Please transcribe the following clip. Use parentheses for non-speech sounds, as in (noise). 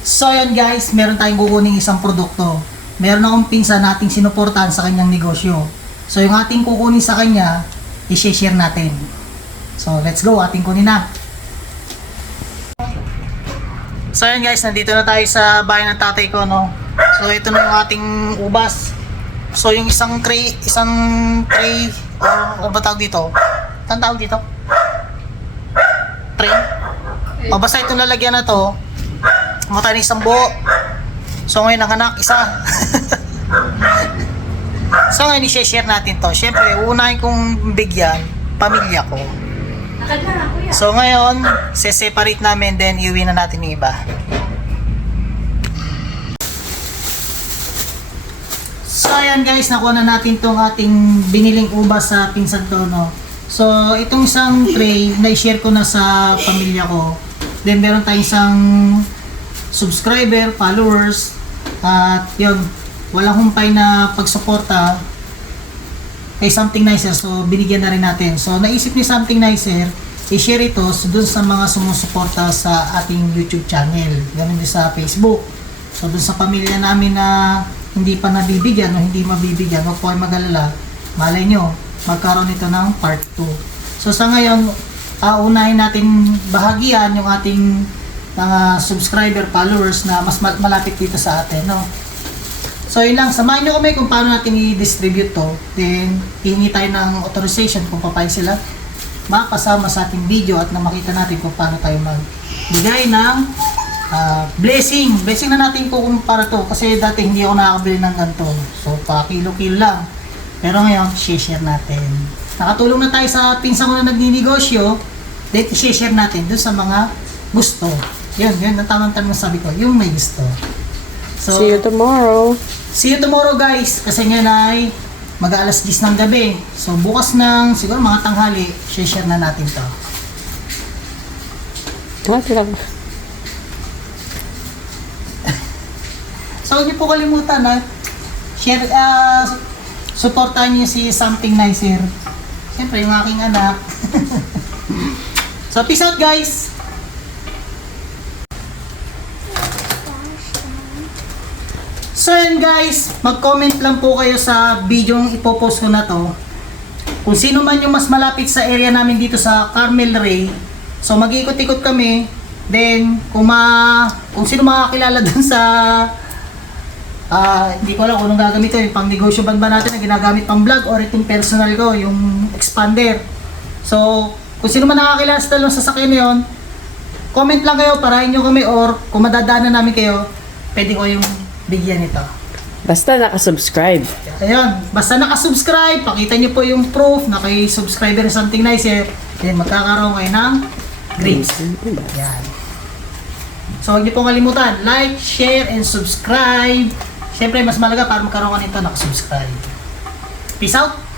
So ayan guys, meron tayong kukuning isang produkto. Meron akong pinsan nating sinuportahan sa kanyang negosyo. So yung ating kukunin sa kanya, i-share natin. So let's go, ating kunin na. So ayan guys, nandito na tayo sa bahay ng tatay ko, no? So ito na yung ating ubas. So yung isang tray, isang tray, o ano ba tawag dito? Tawag dito? Tray? O basta itong lalagyan na to, kumata ng isang buo. So ngayon ang anak, isa. (laughs) so ngayon i-share natin to. Siyempre, unahin kong bigyan, pamilya ko. So ngayon, se-separate namin then iuwi na natin yung iba. So ayan guys, nakuha na natin tong ating biniling ubas sa pinsan to, no. So itong isang tray, na-share ko na sa pamilya ko. Then meron tayong isang subscriber, followers, at yun, walang humpay na pagsuporta kay Something Nicer. So, binigyan na rin natin. So, naisip ni Something Nicer, i-share ito dun sa mga sumusuporta sa ating YouTube channel. Ganun din sa Facebook. So, dun sa pamilya namin na hindi pa nabibigyan o hindi mabibigyan, huwag po kayo mag-alala. Malay nyo, magkaroon ito ng part 2. So, sa ngayon, uh, unahin natin bahagian yung ating mga subscriber, followers na mas ma- malapit dito sa atin, no? So, yun lang. Samahan nyo kami kung paano natin i-distribute to. Then, hihingi tayo ng authorization kung papayin sila makasama sa ating video at na makita natin kung paano tayo magbigay ng ah, blessing. Blessing na natin kung para to. Kasi dati hindi ako nakakabili ng ganito. So, pa kilo-kilo lang. Pero ngayon, share natin. Nakatulong na tayo sa pinsang ko na nagninegosyo. Then, i-share natin dun sa mga gusto. Yun, yun. Ang tamang tanong sabi ko, yung may gusto. So, See you tomorrow. See you tomorrow guys. Kasi ngayon ay mag alas 10 ng gabi. So bukas ng siguro mga tanghali, share na natin to. Wag lang. (laughs) So huwag niyo po kalimutan na share, uh, supportahan niyo si Something Nicer. Siyempre yung aking anak. (laughs) so peace out guys! So yun guys, mag-comment lang po kayo sa video yung ipopost ko na to. Kung sino man yung mas malapit sa area namin dito sa Carmel Ray. So mag-ikot-ikot kami. Then, kung, ma, kung sino makakilala (laughs) dun sa Ah, hindi ko alam kung anong gagamit ko, yung pang negosyo ba natin na ginagamit pang vlog or itong personal ko, yung expander. So, kung sino man nakakilala sa dalawang sasakyan na yun, comment lang kayo, parahin nyo kami or kung madadaanan namin kayo, pwede ko yung bigyan ito. Basta nakasubscribe. Ayun, basta nakasubscribe, pakita nyo po yung proof na kay subscriber ng something nicer, then magkakaroon kayo ng grades. Yan. So, huwag niyo pong kalimutan, like, share, and subscribe. Siyempre, mas malaga para magkaroon ka nito nakasubscribe. Peace out!